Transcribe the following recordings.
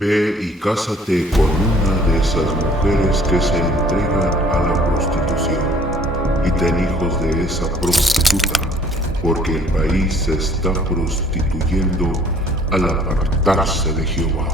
Ve y cásate con una de esas mujeres que se entregan a la prostitución y ten hijos de esa prostituta, porque el país se está prostituyendo al apartarse de Jehová.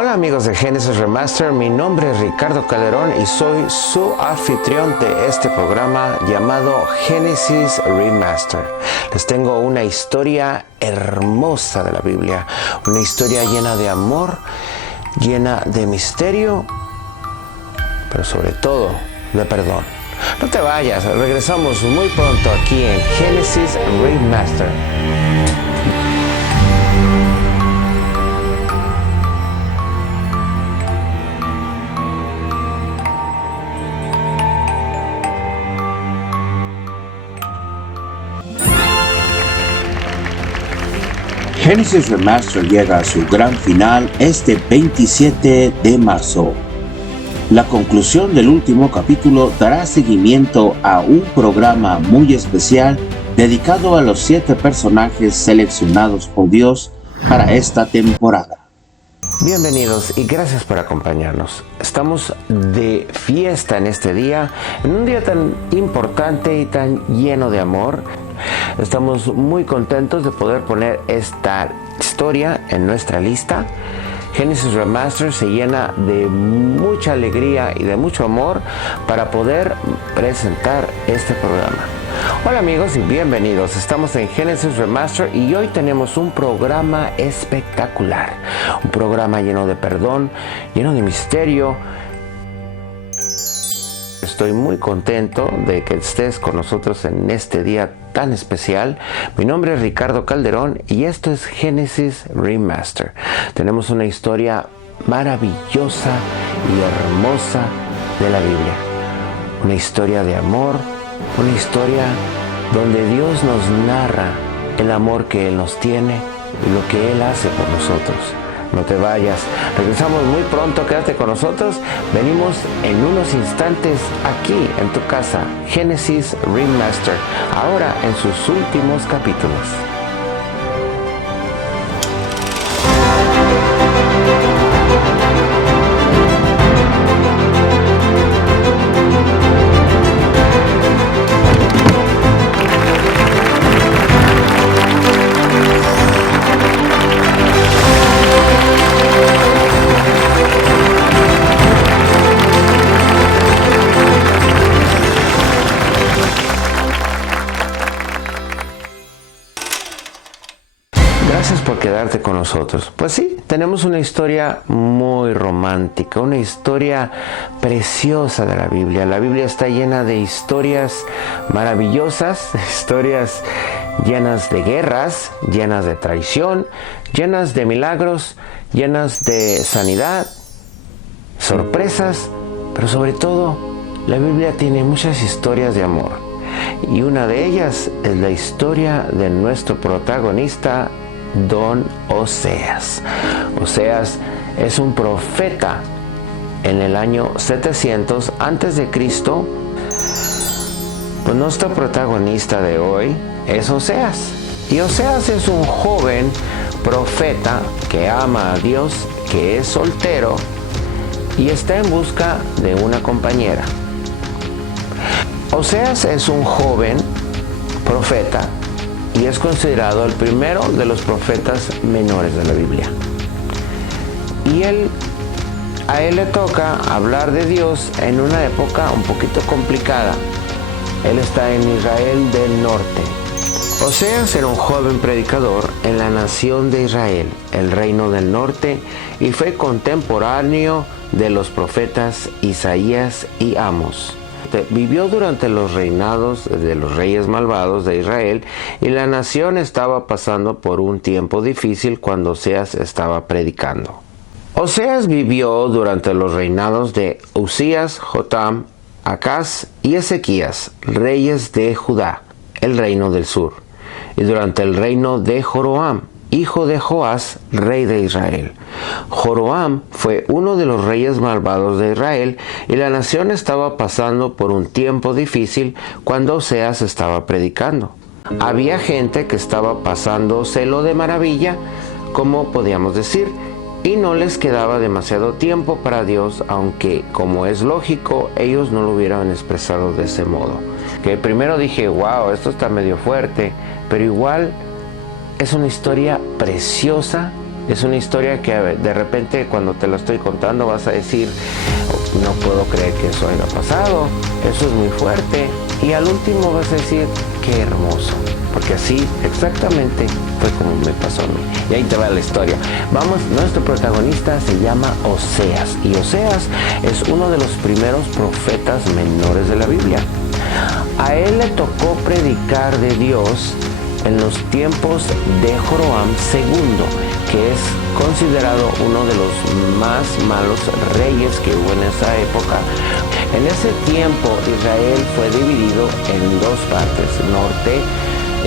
Hola amigos de Genesis Remaster, mi nombre es Ricardo Calderón y soy su anfitrión de este programa llamado Genesis Remaster. Les tengo una historia hermosa de la Biblia, una historia llena de amor, llena de misterio, pero sobre todo de perdón. No te vayas, regresamos muy pronto aquí en Genesis Remaster. Genesis Remaster llega a su gran final este 27 de marzo. La conclusión del último capítulo dará seguimiento a un programa muy especial dedicado a los 7 personajes seleccionados por Dios para esta temporada. Bienvenidos y gracias por acompañarnos. Estamos de fiesta en este día, en un día tan importante y tan lleno de amor. Estamos muy contentos de poder poner esta historia en nuestra lista. Genesis Remaster se llena de mucha alegría y de mucho amor para poder presentar este programa. Hola amigos y bienvenidos. Estamos en Genesis Remaster y hoy tenemos un programa espectacular. Un programa lleno de perdón, lleno de misterio. Estoy muy contento de que estés con nosotros en este día tan especial. Mi nombre es Ricardo Calderón y esto es Genesis Remaster. Tenemos una historia maravillosa y hermosa de la Biblia. Una historia de amor, una historia donde Dios nos narra el amor que Él nos tiene y lo que Él hace por nosotros. No te vayas, regresamos muy pronto, quédate con nosotros. Venimos en unos instantes aquí en tu casa, Genesis Remaster, ahora en sus últimos capítulos. Gracias por quedarte con nosotros. Pues sí, tenemos una historia muy romántica, una historia preciosa de la Biblia. La Biblia está llena de historias maravillosas, historias llenas de guerras, llenas de traición, llenas de milagros, llenas de sanidad, sorpresas, pero sobre todo la Biblia tiene muchas historias de amor. Y una de ellas es la historia de nuestro protagonista, Don Oseas. Oseas es un profeta en el año 700 antes de Cristo. Pues nuestro protagonista de hoy es Oseas. Y Oseas es un joven profeta que ama a Dios, que es soltero y está en busca de una compañera. Oseas es un joven profeta y es considerado el primero de los profetas menores de la Biblia. Y a él le toca hablar de Dios en una época un poquito complicada. Él está en Israel del norte. Oseas era un joven predicador en la nación de Israel, el reino del norte, y fue contemporáneo de los profetas Isaías y Amos. Vivió durante los reinados de los reyes malvados de Israel y la nación estaba pasando por un tiempo difícil cuando Oseas estaba predicando. Oseas vivió durante los reinados de Usías, Jotam, Acaz y Ezequías, reyes de Judá, el reino del sur, y durante el reino de Joroam, hijo de Joás, rey de Israel. Joroam fue uno de los reyes malvados de Israel y la nación estaba pasando por un tiempo difícil cuando Oseas estaba predicando. Había gente que estaba pasándoselo de maravilla, como podíamos decir, y no les quedaba demasiado tiempo para Dios, aunque, como es lógico, ellos no lo hubieran expresado de ese modo. Que primero dije, wow, esto está medio fuerte, pero igual es una historia preciosa, es una historia que de repente cuando te lo estoy contando vas a decir, no puedo creer que eso haya pasado, eso es muy fuerte, y al último vas a decir, qué hermoso, porque así exactamente fue como me pasó a mí. Y ahí te va la historia. Vamos, nuestro protagonista se llama Oseas, y Oseas es uno de los primeros profetas menores de la Biblia. A él le tocó predicar de Dios en los tiempos de Joroam II, que es considerado uno de los más malos reyes que hubo en esa época. En ese tiempo Israel fue dividido en dos partes,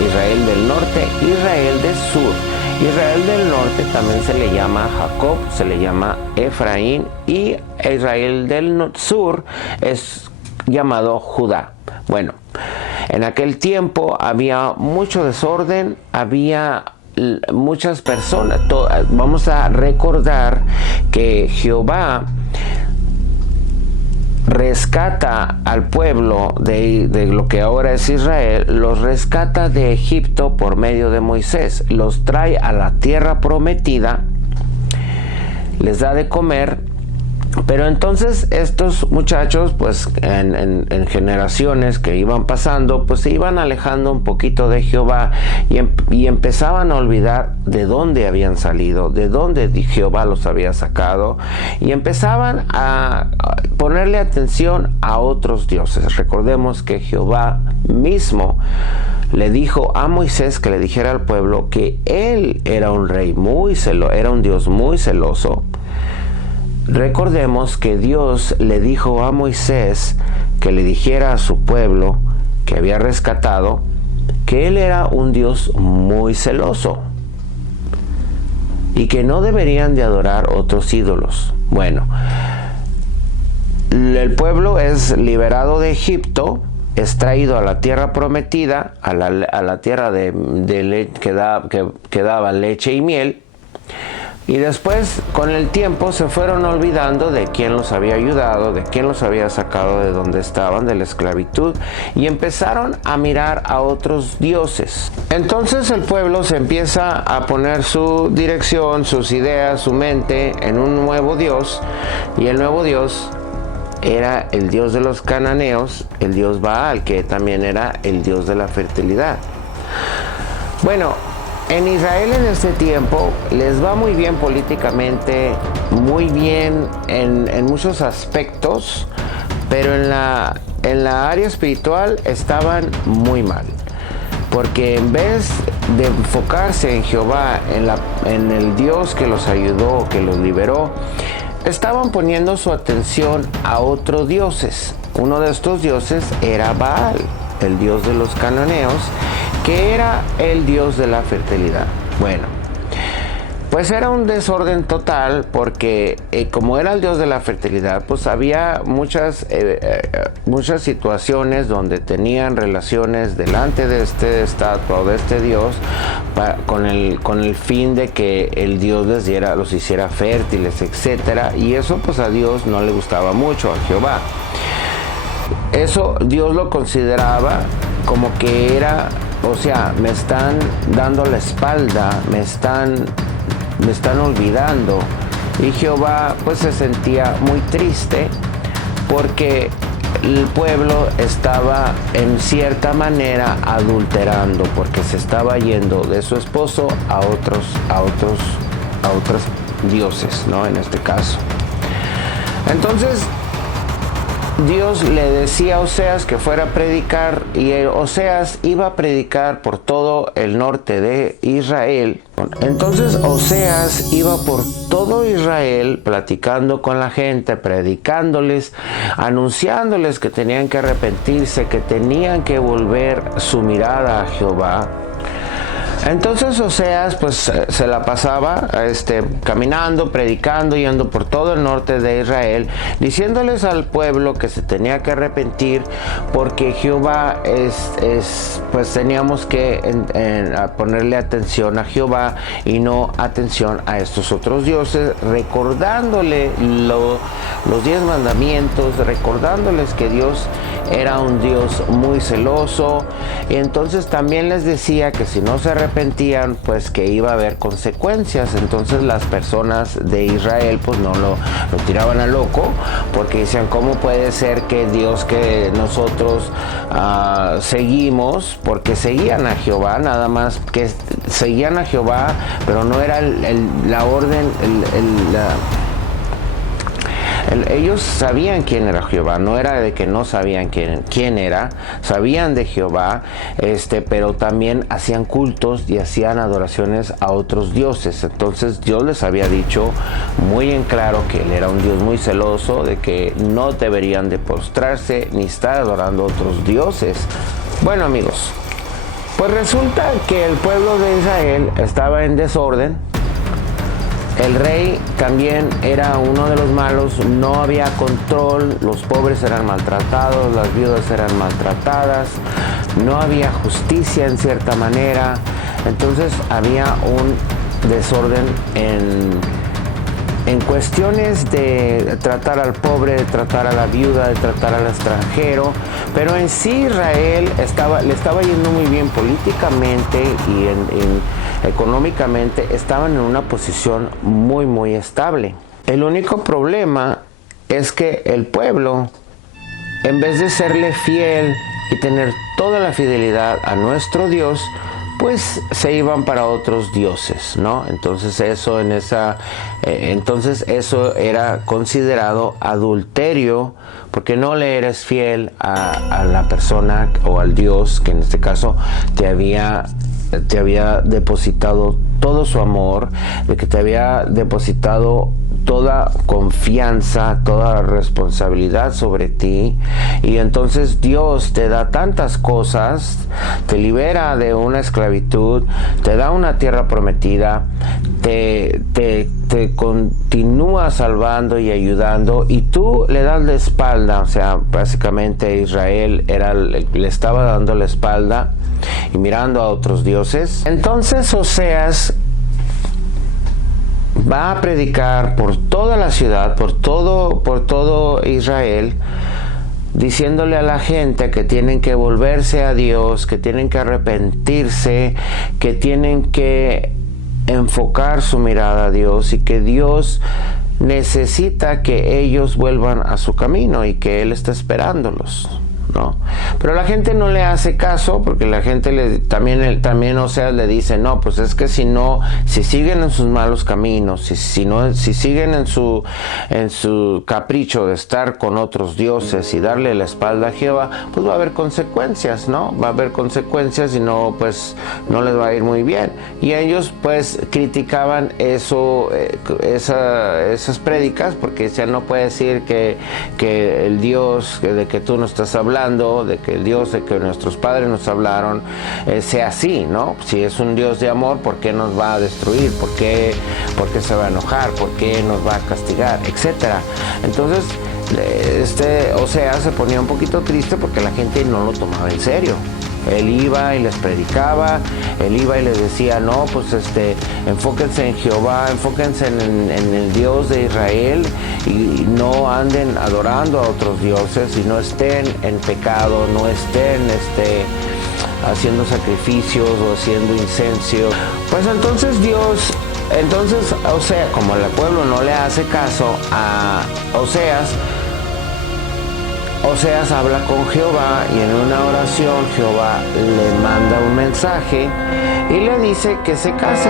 Israel del norte, Israel del sur. Israel del norte también se le llama Jacob, se le llama Efraín, y Israel del sur es llamado Judá. Bueno, en aquel tiempo había mucho desorden, había muchas personas. Vamos a recordar que Jehová rescata al pueblo de lo que ahora es Israel, los rescata de Egipto por medio de Moisés, los trae a la tierra prometida, les da de comer. Pero entonces estos muchachos, pues en generaciones que iban pasando, pues se iban alejando un poquito de Jehová y empezaban a olvidar de dónde habían salido, de dónde Jehová los había sacado, y empezaban a ponerle atención a otros dioses. Recordemos que Jehová mismo le dijo a Moisés que le dijera al pueblo que él era un rey era un Dios muy celoso. Recordemos que Dios le dijo a Moisés que le dijera a su pueblo que había rescatado que él era un Dios muy celoso y que no deberían de adorar otros ídolos. Bueno, el pueblo es liberado de Egipto, es traído a la tierra prometida, a la tierra que daba leche y miel. Y después, con el tiempo, se fueron olvidando de quién los había ayudado, de quién los había sacado de donde estaban, de la esclavitud, y empezaron a mirar a otros dioses. Entonces el pueblo se empieza a poner su dirección, sus ideas, su mente en un nuevo Dios, y el nuevo Dios era el Dios de los cananeos, el Dios Baal, que también era el Dios de la fertilidad. Bueno, En Israel en este tiempo les va muy bien políticamente, muy bien en muchos aspectos, pero en la área espiritual estaban muy mal. Porque en vez de enfocarse en Jehová, en el Dios que los ayudó, que los liberó, estaban poniendo su atención a otros dioses. Uno de estos dioses era Baal, el dios de los cananeos, que era el dios de la fertilidad. Bueno, pues era un desorden total porque como era el dios de la fertilidad, pues había muchas situaciones donde tenían relaciones delante de este estatua o de este dios con el fin de que el dios los hiciera fértiles, etcétera, y eso pues a Dios no le gustaba mucho, a Jehová. Eso Dios lo consideraba como que era, o sea, me están dando la espalda, me están olvidando. Y Jehová pues se sentía muy triste porque el pueblo estaba en cierta manera adulterando, porque se estaba yendo de su esposo a otros dioses, ¿no? En este caso. Entonces Dios le decía a Oseas que fuera a predicar, y Oseas iba a predicar por todo el norte de Israel. Entonces Oseas iba por todo Israel platicando con la gente, predicándoles, anunciándoles que tenían que arrepentirse, que tenían que volver su mirada a Jehová. Entonces Oseas pues se la pasaba caminando, predicando, yendo por todo el norte de Israel, diciéndoles al pueblo que se tenía que arrepentir porque Jehová pues teníamos que ponerle atención a Jehová y no atención a estos otros dioses, recordándole los 10 mandamientos, recordándoles que Dios era un Dios muy celoso. Y entonces también les decía que si no se arrepentían, pues que iba a haber consecuencias. Entonces las personas de Israel pues no lo tiraban a loco, porque decían, ¿cómo puede ser que Dios que nosotros seguimos? Porque seguían a Jehová, nada más que seguían a Jehová, pero no era la orden, ellos sabían quién era Jehová, no era de que no sabían quién era, sabían de Jehová, pero también hacían cultos y hacían adoraciones a otros dioses. Entonces Dios les había dicho muy en claro que Él era un Dios muy celoso, de que no deberían de postrarse ni estar adorando a otros dioses. Bueno, amigos, pues resulta que el pueblo de Israel estaba en desorden. El rey también era uno de los malos, no había control, los pobres eran maltratados, las viudas eran maltratadas, no había justicia en cierta manera. Entonces había un desorden en cuestiones de tratar al pobre, de tratar a la viuda, de tratar al extranjero, pero en sí Israel le estaba yendo muy bien políticamente y económicamente, estaban en una posición muy muy estable. El único problema es que el pueblo, en vez de serle fiel y tener toda la fidelidad a nuestro Dios, pues se iban para otros dioses, ¿no? Entonces eso era considerado adulterio, porque no le eres fiel a la persona o al Dios que en este caso te había depositado todo su amor, de que te había depositado toda confianza, toda responsabilidad sobre ti. Y entonces Dios te da tantas cosas, te libera de una esclavitud, te da una tierra prometida, te continúa salvando y ayudando, y tú le das la espalda. O sea, básicamente Israel le estaba dando la espalda y mirando a otros dioses. Entonces Oseas va a predicar por toda la ciudad, por todo Israel, diciéndole a la gente que tienen que volverse a Dios, que tienen que arrepentirse, que tienen que enfocar su mirada a Dios, y que Dios necesita que ellos vuelvan a su camino y que Él está esperándolos, ¿no? Pero la gente no le hace caso, porque la gente también Oseas le dice, no, pues es que si siguen en sus malos caminos, si siguen en su capricho de estar con otros dioses y darle la espalda a Jehová, pues va a haber consecuencias, ¿no? Va a haber consecuencias y no, pues no les va a ir muy bien. Y ellos pues criticaban esas prédicas, porque decían, no puede decir que el Dios de que tú nos estás hablando, de que el Dios de que nuestros padres nos hablaron, sea así, ¿no? Si es un Dios de amor, ¿por qué nos va a destruir? ¿Por qué se va a enojar? ¿Por qué nos va a castigar? Etcétera. Entonces, Oseas se ponía un poquito triste porque la gente no lo tomaba en serio. Él iba y les predicaba, él iba y les decía, no, pues enfóquense en Jehová, enfóquense en el Dios de Israel y no anden adorando a otros dioses y no estén en pecado, no estén haciendo sacrificios o haciendo incenso. Pues entonces Oseas, como el pueblo no le hace caso a Oseas habla con Jehová y en una oración Jehová le manda un mensaje y le dice que se case,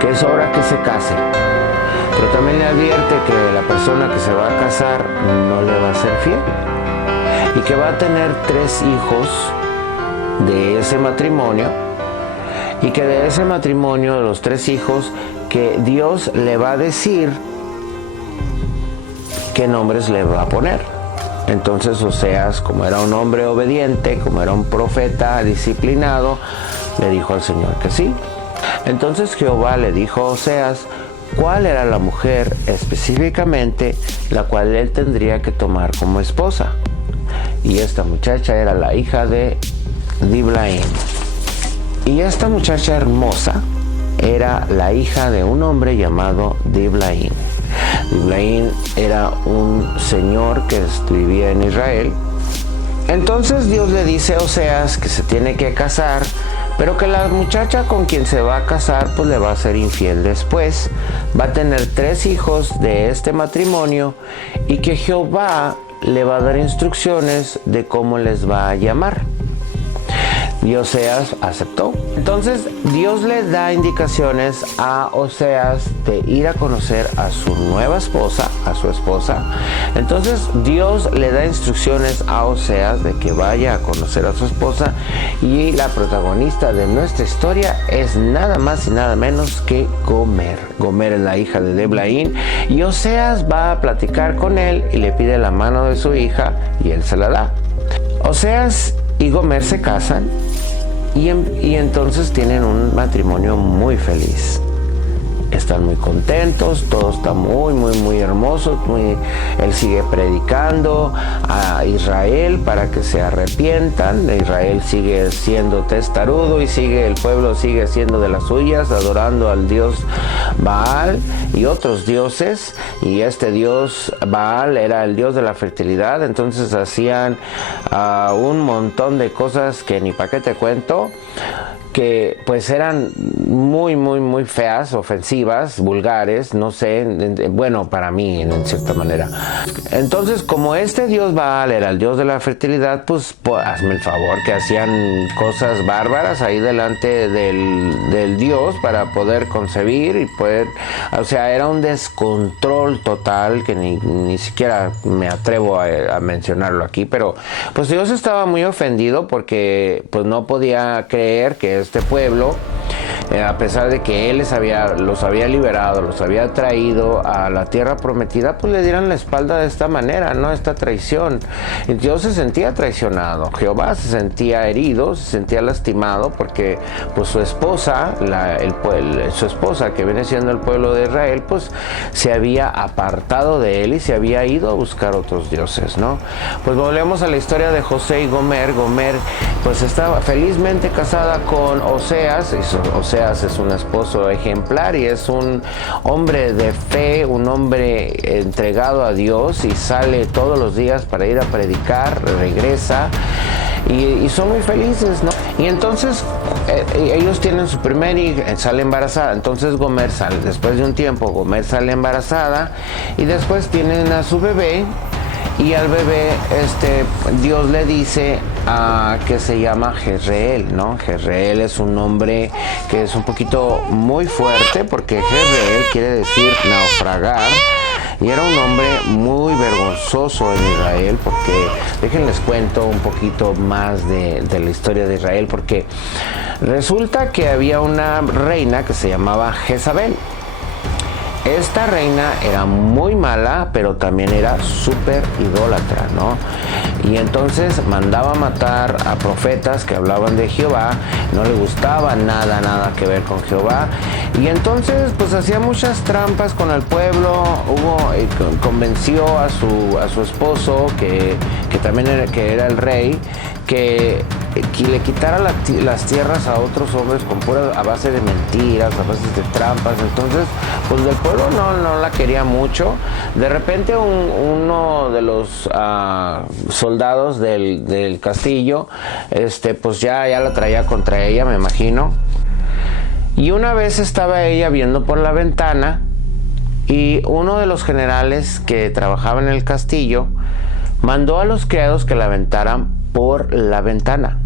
que es hora que se case. Pero también le advierte que la persona que se va a casar no le va a ser fiel y que va a tener 3 hijos de ese matrimonio y que de ese matrimonio, de los 3 hijos, que Dios le va a decir qué nombres le va a poner. Entonces Oseas, como era un hombre obediente, como era un profeta disciplinado, le dijo al Señor que sí. Entonces Jehová le dijo a Oseas cuál era la mujer específicamente la cual él tendría que tomar como esposa. Y esta muchacha era la hija de Diblaim. Y esta muchacha hermosa era la hija de un hombre llamado Diblaim. Diblaim era un señor que vivía en Israel. Entonces Dios le dice a Oseas que se tiene que casar, pero que la muchacha con quien se va a casar pues le va a ser infiel después. Va a tener 3 hijos de este matrimonio y que Jehová le va a dar instrucciones de cómo les va a llamar. Y Oseas aceptó. Entonces Dios le da indicaciones a Oseas de ir a conocer a su nueva esposa, a su esposa. Entonces Dios le da instrucciones a Oseas de que vaya a conocer a su esposa, y la protagonista de nuestra historia es nada más y nada menos que Gomer. Gomer es la hija de Diblaim, y Oseas va a platicar con él y le pide la mano de su hija y él se la da. Oseas y Gomer se casan y entonces tienen un matrimonio muy feliz. Están muy contentos, todo está muy hermoso. Él sigue predicando a Israel para que se arrepientan. Israel sigue siendo testarudo y el pueblo sigue siendo de las suyas, adorando al dios Baal y otros dioses. Y este dios Baal era el dios de la fertilidad. Entonces hacían un montón de cosas que ni para qué te cuento, que pues eran muy feas, ofensivas, vulgares, no sé, bueno, para mí en cierta manera. Entonces, como este dios Baal era el dios de la fertilidad, pues hazme el favor, que hacían cosas bárbaras ahí delante del dios para poder concebir y poder, o sea, era un descontrol total que ni siquiera me atrevo a mencionarlo aquí, pero pues Dios estaba muy ofendido porque pues no podía creer que este pueblo, a pesar de que él los había liberado, los había traído a la tierra prometida, pues le dieran la espalda de esta manera, ¿no? Esta traición. Y Dios se sentía traicionado, Jehová se sentía herido, se sentía lastimado, porque pues su esposa, su esposa que viene siendo el pueblo de Israel, pues se había apartado de él y se había ido a buscar otros dioses, ¿no? Pues volvemos a la historia de José y Gomer. Gomer pues estaba felizmente casada con Oseas. Oseas es un esposo ejemplar y es un hombre de fe, un hombre entregado a Dios, y sale todos los días para ir a predicar, regresa y son muy felices, ¿no? Y entonces ellos tienen su primer hija, sale embarazada. Entonces Gomer después de un tiempo, Gomer sale embarazada y después tienen a su bebé. y al bebé Dios le dice que se llama Jezreel, ¿no? Jezreel es un nombre que es un poquito muy fuerte, porque Jezreel quiere decir naufragar, y era un hombre muy vergonzoso en Israel, porque déjenles cuento un poquito más de la historia de Israel, porque resulta que había una reina que se llamaba Jezabel. Esta reina era muy mala, pero también era súper idólatra, ¿no? Y entonces mandaba matar a profetas que hablaban de Jehová, no le gustaba nada que ver con Jehová, y entonces pues hacía muchas trampas con el pueblo. Convenció a su esposo, que también era el rey, que le quitara las tierras a otros hombres a base de mentiras, a base de trampas. Entonces pues el pueblo no la quería mucho. De repente uno de los soldados del castillo pues ya la traía contra ella, me imagino. Y una vez estaba ella viendo por la ventana, y uno de los generales que trabajaba en el castillo mandó a los criados que la aventaran por la ventana.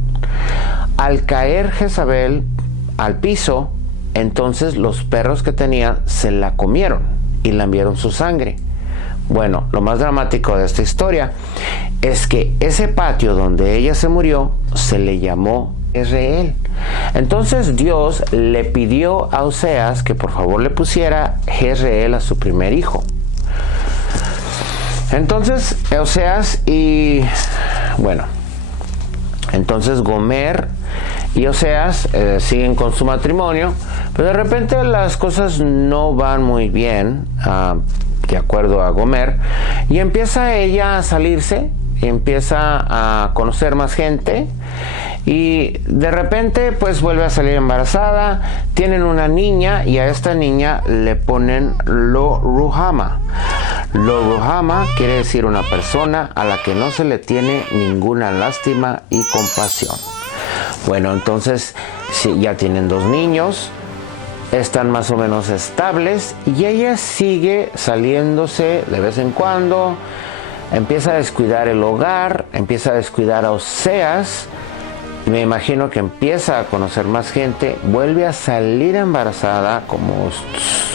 Al caer Jezabel al piso, entonces los perros que tenía se la comieron y lambieron su sangre. Bueno, lo más dramático de esta historia es que ese patio donde ella se murió se le llamó Jezreel. Entonces Dios le pidió a Oseas que por favor le pusiera Jezreel a su primer hijo. Entonces Oseas entonces Gomer y Oseas siguen con su matrimonio, pero de repente las cosas no van muy bien, de acuerdo a Gomer, y empieza ella a salirse, empieza a conocer más gente, y de repente pues vuelve a salir embarazada. Tienen una niña, y a esta niña le ponen Lo Ruhama. Lo Ruhama quiere decir una persona a la que no se le tiene ninguna lástima y compasión. Bueno, entonces ya tienen 2 niños, están más o menos estables, y ella sigue saliéndose de vez en cuando. Empieza a descuidar el hogar, empieza a descuidar a Oseas. Me imagino que empieza a conocer más gente, vuelve a salir embarazada,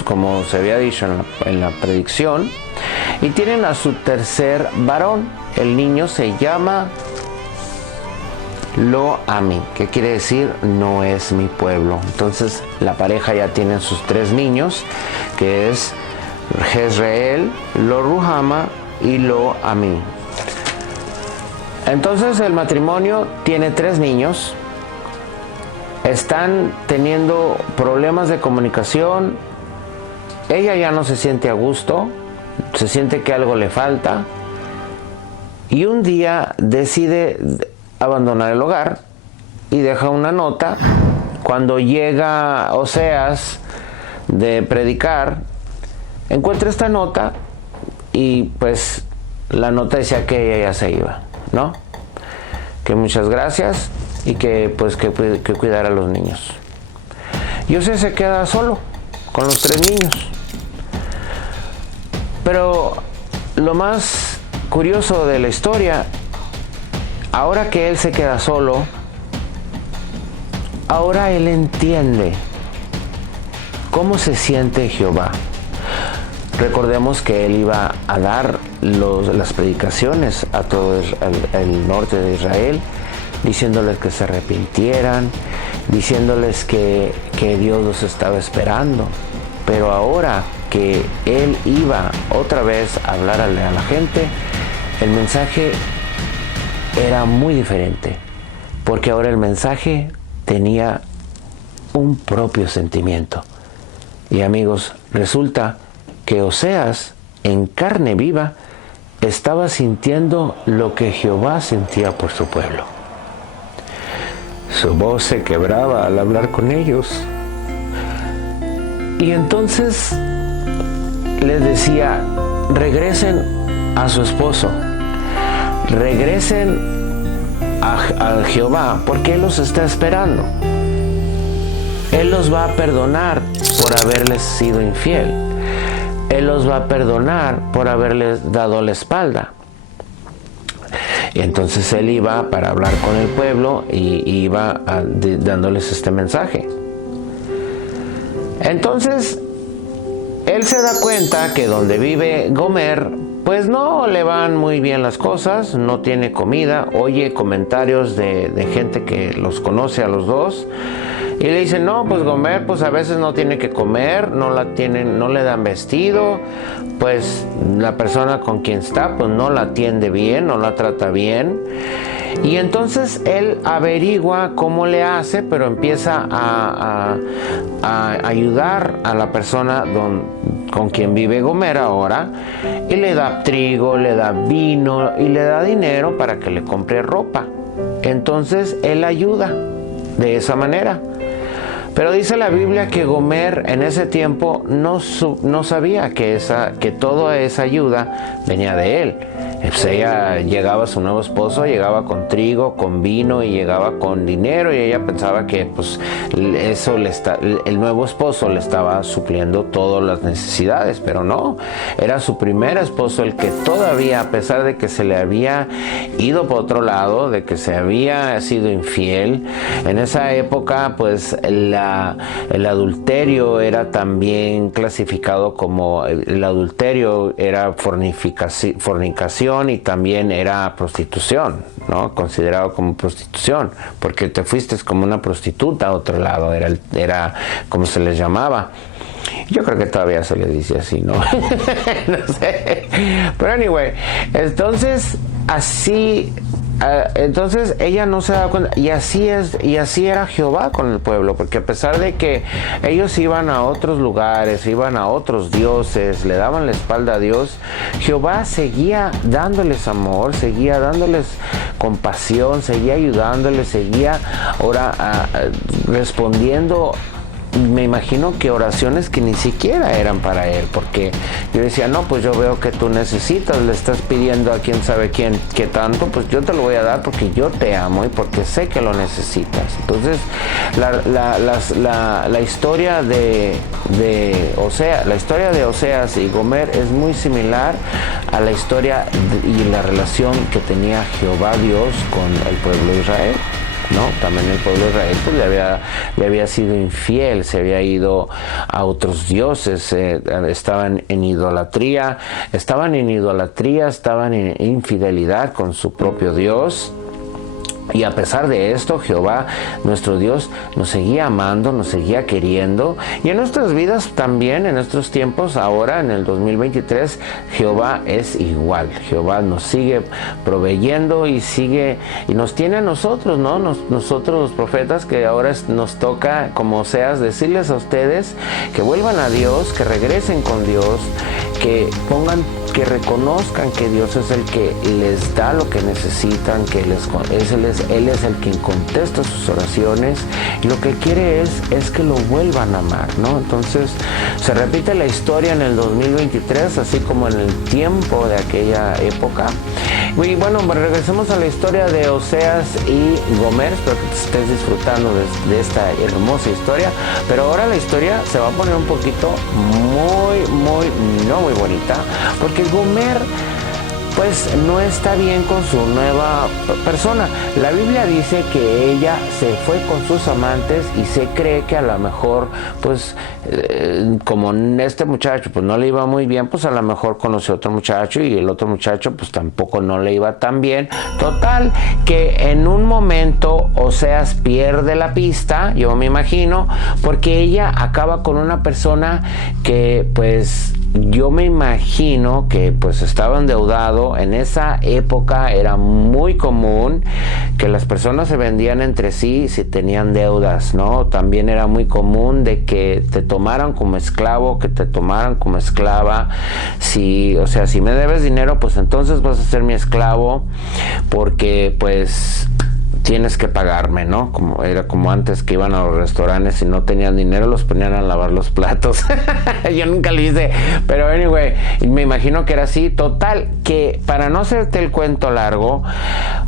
como se había dicho en la predicción, y tienen a su tercer varón. El niño se llama Lo Ami, que quiere decir no es mi pueblo. Entonces la pareja ya tiene sus 3 niños, que es Jezreel, Lo Ruhama y Lo Ami. Entonces el matrimonio tiene 3 niños, están teniendo problemas de comunicación, ella ya no se siente a gusto, se siente que algo le falta, y un día decide abandonar el hogar y deja una nota. Cuando llega Oseas de predicar, encuentra esta nota, y pues la nota decía que ella ya se iba, ¿no? Que muchas gracias, y que cuidara a los niños. Y Oseas se queda solo con los 3 niños. Pero lo más curioso de la historia, ahora que él se queda solo, ahora él entiende cómo se siente Jehová. Recordemos que él iba a dar las predicaciones a todo el norte de Israel, diciéndoles que se arrepintieran, diciéndoles que Dios los estaba esperando. Pero ahora que él iba otra vez a hablarle a la gente, el mensaje era muy diferente, porque ahora el mensaje tenía un propio sentimiento. Y amigos, resulta que Oseas, en carne viva, estaba sintiendo lo que Jehová sentía por su pueblo. Su voz se quebraba al hablar con ellos. Y entonces les decía: regresen a su esposo, regresen a Jehová, porque Él los está esperando. Él los va a perdonar por haberles sido infiel. Él los va a perdonar por haberles dado la espalda. Entonces él iba para hablar con el pueblo y iba dándoles este mensaje. Entonces él se da cuenta que donde vive Gomer, pues no le van muy bien las cosas, no tiene comida, oye comentarios de gente que los conoce a los dos y le dicen, no, pues Gomer pues a veces no tiene que comer, no le dan vestido, pues la persona con quien está pues no la atiende bien, no la trata bien. Y entonces él averigua cómo le hace, pero empieza a ayudar a la persona con quien vive Gomer ahora, y le da trigo, le da vino y le da dinero para que le compre ropa. Entonces él ayuda de esa manera. Pero dice la Biblia que Gomer en ese tiempo no sabía que toda esa ayuda venía de él. Pues ella llegaba, su nuevo esposo llegaba con trigo, con vino y llegaba con dinero, y ella pensaba que pues eso el nuevo esposo le estaba supliendo todas las necesidades, pero no, era su primer esposo el que todavía, a pesar de que se le había ido por otro lado, de que se había sido infiel, en esa época pues el adulterio era también clasificado como, el adulterio era fornicación y también era prostitución, ¿no? Considerado como prostitución, porque te fuiste como una prostituta a otro lado, era como se les llamaba. Yo creo que todavía se le dice así, ¿no? No sé. Pero anyway, entonces ella no se da cuenta, y así era Jehová con el pueblo, porque a pesar de que ellos iban a otros lugares, iban a otros dioses, le daban la espalda a Dios, Jehová seguía dándoles amor, seguía dándoles compasión, seguía ayudándoles, seguía respondiendo. Me imagino que oraciones que ni siquiera eran para él, porque yo decía, no, pues yo veo que tú necesitas, le estás pidiendo a quién sabe quién, qué tanto, pues yo te lo voy a dar porque yo te amo y porque sé que lo necesitas. Entonces, la historia de Oseas y Gomer es muy similar a la historia y la relación que tenía Jehová Dios con el pueblo de Israel. ¿No? También el pueblo de Israel pues, le había sido infiel, se había ido a otros dioses, estaban en idolatría, estaban en infidelidad con su propio Dios. Y a pesar de esto, Jehová, nuestro Dios, nos seguía amando, nos seguía queriendo. Y en nuestras vidas también, en nuestros tiempos, ahora en el 2023, Jehová es igual. Jehová nos sigue proveyendo y nos tiene a nosotros, ¿no? Nosotros los profetas, que ahora nos toca, como Oseas, decirles a ustedes que vuelvan a Dios, que regresen con Dios, que reconozcan que Dios es el que les da lo que necesitan, que Él es el quien contesta sus oraciones, y lo que quiere es que lo vuelvan a amar, ¿no? Entonces se repite la historia en el 2023, así como en el tiempo de aquella época. Y bueno, regresemos a la historia de Oseas y Gomer. Espero que te estés disfrutando de esta hermosa historia, pero ahora la historia se va a poner un poquito no muy bonita, porque Gomer pues no está bien con su nueva persona. La Biblia dice que ella se fue con sus amantes y se cree que a lo mejor pues como este muchacho pues no le iba muy bien, pues a lo mejor conoció otro muchacho y el otro muchacho pues tampoco no le iba tan bien. Total, que en un momento Oseas pierde la pista, yo me imagino, porque ella acaba con una persona que pues yo me imagino que pues estaba endeudado. En esa época era muy común que las personas se vendían entre sí si tenían deudas, ¿no? También era muy común de que te tomaran como esclavo, que te tomaran como esclava. Si me debes dinero, pues entonces vas a ser mi esclavo, porque pues tienes que pagarme, ¿no? Era como antes, que iban a los restaurantes y no tenían dinero, los ponían a lavar los platos. Yo nunca lo hice, pero anyway, me imagino que era así. Total, que para no hacerte el cuento largo,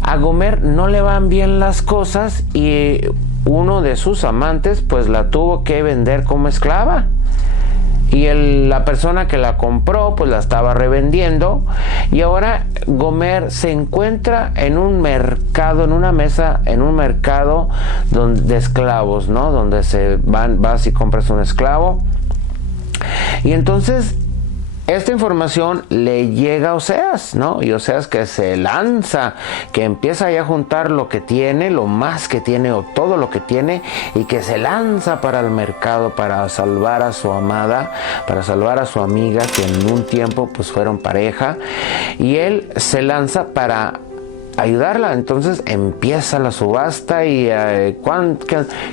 a Gomer no le van bien las cosas y uno de sus amantes pues la tuvo que vender como esclava. Y la persona que la compró pues la estaba revendiendo, y ahora Gomer se encuentra en un mercado, en una mesa, en un mercado de esclavos, ¿no? Donde vas y compras un esclavo. Y entonces esta información le llega a Oseas, ¿no? Y Oseas, que se lanza, que empieza ya a juntar lo que tiene, lo más que tiene o todo lo que tiene, y que se lanza para el mercado para salvar a su amada, para salvar a su amiga, que en un tiempo pues fueron pareja, y él se lanza para ayudarla. Entonces empieza la subasta y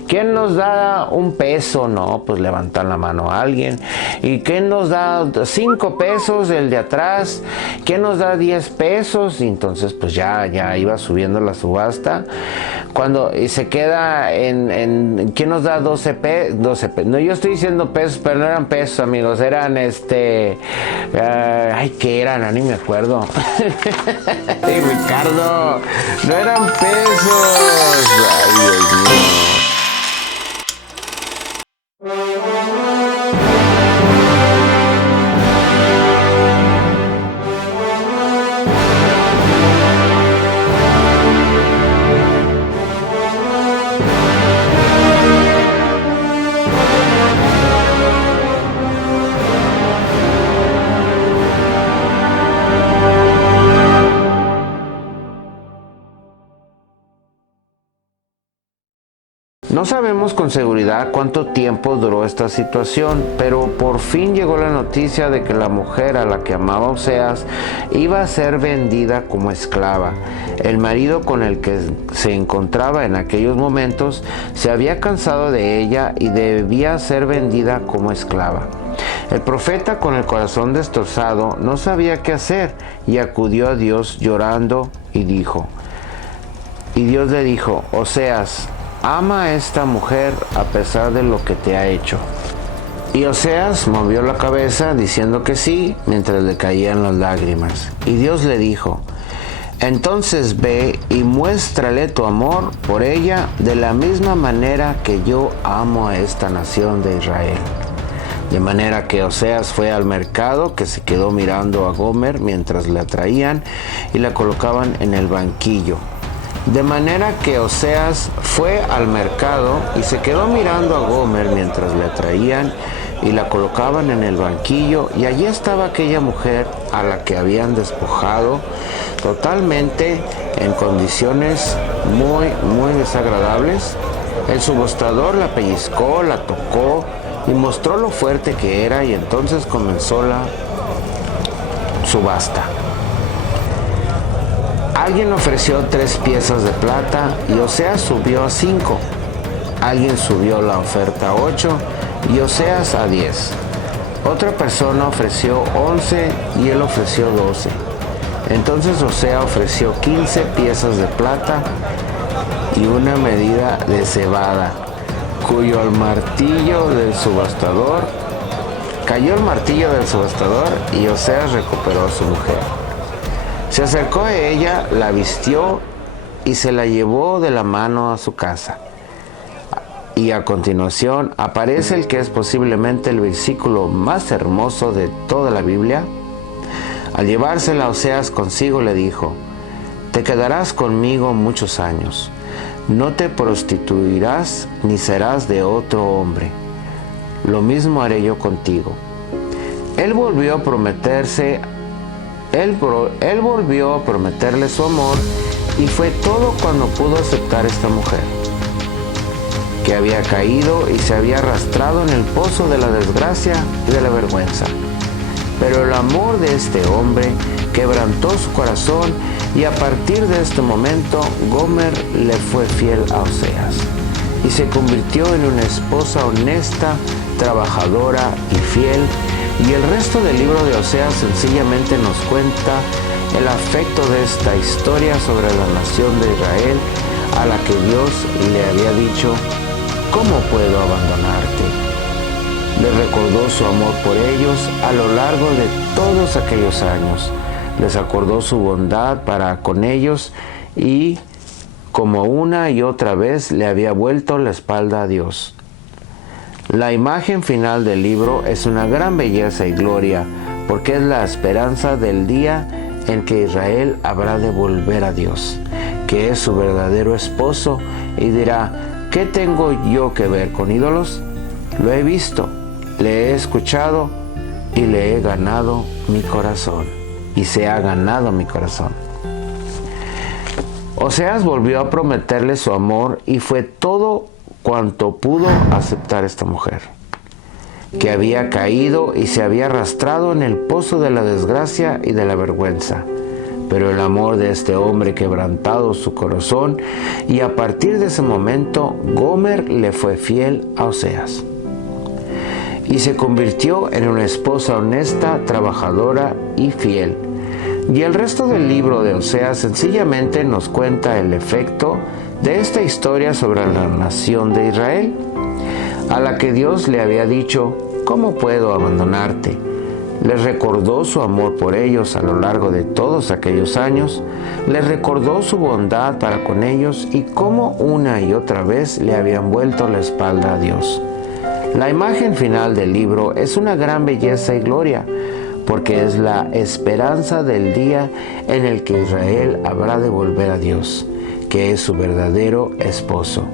¿quién nos da un peso? No, pues levantan la mano a alguien. ¿Y quién nos da 5 pesos? El de atrás. ¿Quién nos da 10 pesos? Y entonces pues ya iba subiendo la subasta. Cuando se queda en ¿quién nos da 12 pesos? No, yo estoy diciendo pesos, pero no eran pesos, amigos, eran ¿qué eran? Ni me acuerdo. Hey, Ricardo, no eran pesos. Ay, Dios mío. No sabemos con seguridad cuánto tiempo duró esta situación, pero por fin llegó la noticia de que la mujer a la que amaba Oseas iba a ser vendida como esclava. El marido con el que se encontraba en aquellos momentos se había cansado de ella y debía ser vendida como esclava. El profeta, con el corazón destrozado, no sabía qué hacer y acudió a Dios llorando y Dios le dijo: Oseas, ama a esta mujer a pesar de lo que te ha hecho. Y Oseas movió la cabeza diciendo que sí, mientras le caían las lágrimas. Y Dios le dijo: entonces ve y muéstrale tu amor por ella de la misma manera que yo amo a esta nación de Israel. De manera que Oseas fue al mercado, que se quedó mirando a Gomer mientras la traían y la colocaban en el banquillo. De manera que Oseas fue al mercado y se quedó mirando a Gomer mientras la traían y la colocaban en el banquillo, y allí estaba aquella mujer a la que habían despojado totalmente, en condiciones muy, muy desagradables. El subastador la pellizcó, la tocó y mostró lo fuerte que era, y entonces comenzó la subasta. Alguien ofreció 3 piezas de plata y Oseas subió a 5. Alguien subió la oferta a 8 y Oseas a 10. Otra persona ofreció 11 y él ofreció 12. Entonces Oseas ofreció 15 piezas de plata y una medida de cebada, cuyo al martillo del subastador cayó el martillo del subastador, y Oseas recuperó a su mujer. Se acercó a ella, la vistió y se la llevó de la mano a su casa. Y a continuación aparece el que es posiblemente el versículo más hermoso de toda la Biblia. Al llevársela, Oseas consigo le dijo: te quedarás conmigo muchos años, no te prostituirás ni serás de otro hombre. Lo mismo haré yo contigo. Él volvió a prometerle su amor, y fue todo cuando pudo aceptar esta mujer, que había caído y se había arrastrado en el pozo de la desgracia y de la vergüenza. Pero el amor de este hombre quebrantó su corazón, y a partir de este momento Gomer le fue fiel a Oseas y se convirtió en una esposa honesta, trabajadora y fiel. Y el resto del libro de Oseas sencillamente nos cuenta el afecto de esta historia sobre la nación de Israel, a la que Dios le había dicho: ¿cómo puedo abandonarte? Le recordó su amor por ellos a lo largo de todos aquellos años. Les acordó su bondad para con ellos, y como una y otra vez le había vuelto la espalda a Dios. La imagen final del libro es una gran belleza y gloria, porque es la esperanza del día en que Israel habrá de volver a Dios, que es su verdadero esposo, y dirá: ¿qué tengo yo que ver con ídolos? Lo he visto, le he escuchado y le he ganado mi corazón. Y se ha ganado mi corazón. Oseas volvió a prometerle su amor y fue todo cuanto pudo aceptar esta mujer, que había caído y se había arrastrado en el pozo de la desgracia y de la vergüenza. Pero el amor de este hombre quebrantado su corazón, y a partir de ese momento Gomer le fue fiel a Oseas. Y se convirtió en una esposa honesta, trabajadora y fiel. Y el resto del libro de Oseas sencillamente nos cuenta el efecto de esta historia sobre la nación de Israel, a la que Dios le había dicho: ¿cómo puedo abandonarte? Les recordó su amor por ellos a lo largo de todos aquellos años, les recordó su bondad para con ellos y cómo una y otra vez le habían vuelto la espalda a Dios. La imagen final del libro es una gran belleza y gloria, porque es la esperanza del día en el que Israel habrá de volver a Dios, que es su verdadero esposo,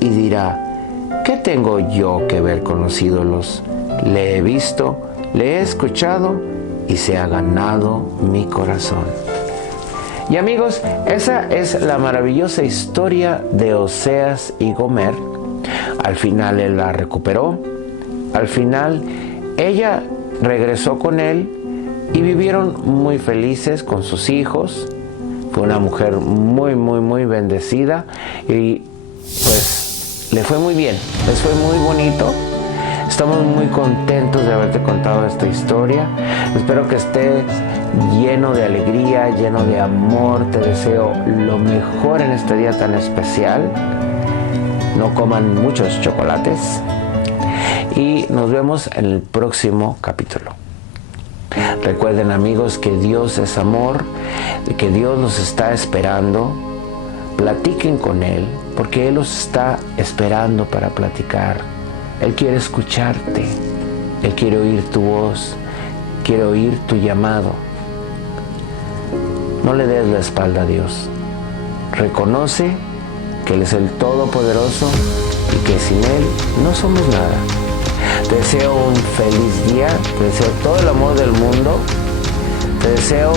y dirá: ¿qué tengo yo que ver con los ídolos? Le he visto, le he escuchado y se ha ganado mi corazón. Y amigos, esa es la maravillosa historia de Oseas y Gomer. Al final él la recuperó, al final ella regresó con él y vivieron muy felices con sus hijos. Fue una mujer muy bendecida y pues le fue muy bien, les fue muy bonito. Estamos muy contentos de haberte contado esta historia. Espero que estés lleno de alegría, lleno de amor. Te deseo lo mejor en este día tan especial. No coman muchos chocolates. Y nos vemos en el próximo capítulo. Recuerden, amigos, que Dios es amor, que Dios nos está esperando. Platiquen con Él, porque Él los está esperando para platicar. Él quiere escucharte, Él quiere oír tu voz, quiere oír tu llamado. No le des la espalda a Dios. Reconoce que Él es el Todopoderoso y que sin Él no somos nada. Te deseo un feliz día, te deseo todo el amor del mundo, te deseo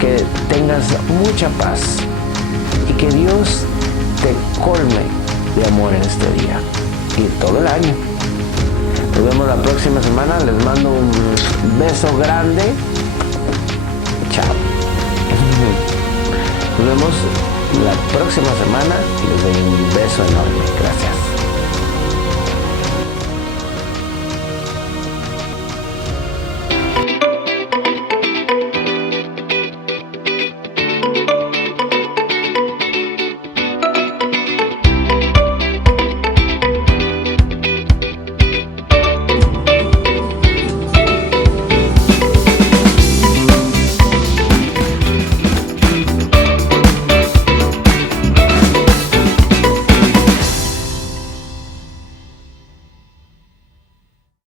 que tengas mucha paz y que Dios te colme de amor en este día y todo el año. Nos vemos la próxima semana, les mando un beso grande. Chao. Nos vemos la próxima semana y les doy un beso enorme. Gracias.